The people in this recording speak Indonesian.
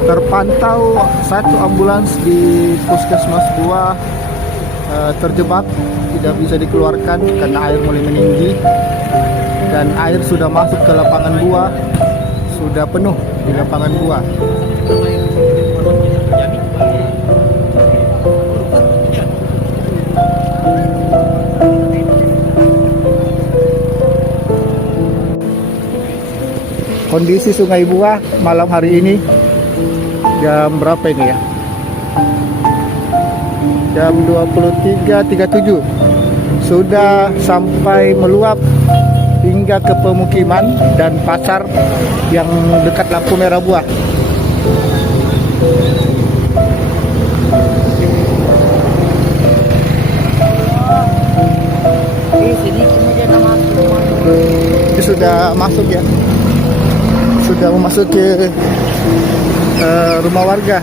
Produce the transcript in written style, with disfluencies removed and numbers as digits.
Terpantau satu ambulans di Puskesmas Buah terjebak, tidak bisa dikeluarkan karena air mulai meninggi dan air sudah masuk ke lapangan buah, sudah penuh di lapangan buah. Kondisi Sungai Buah malam hari ini jam berapa ini ya? Jam 23.37. Sudah sampai meluap hingga ke pemukiman dan pasar yang dekat lampu merah Buah. Ini sudah masuk ya. Sudah memasuki rumah warga.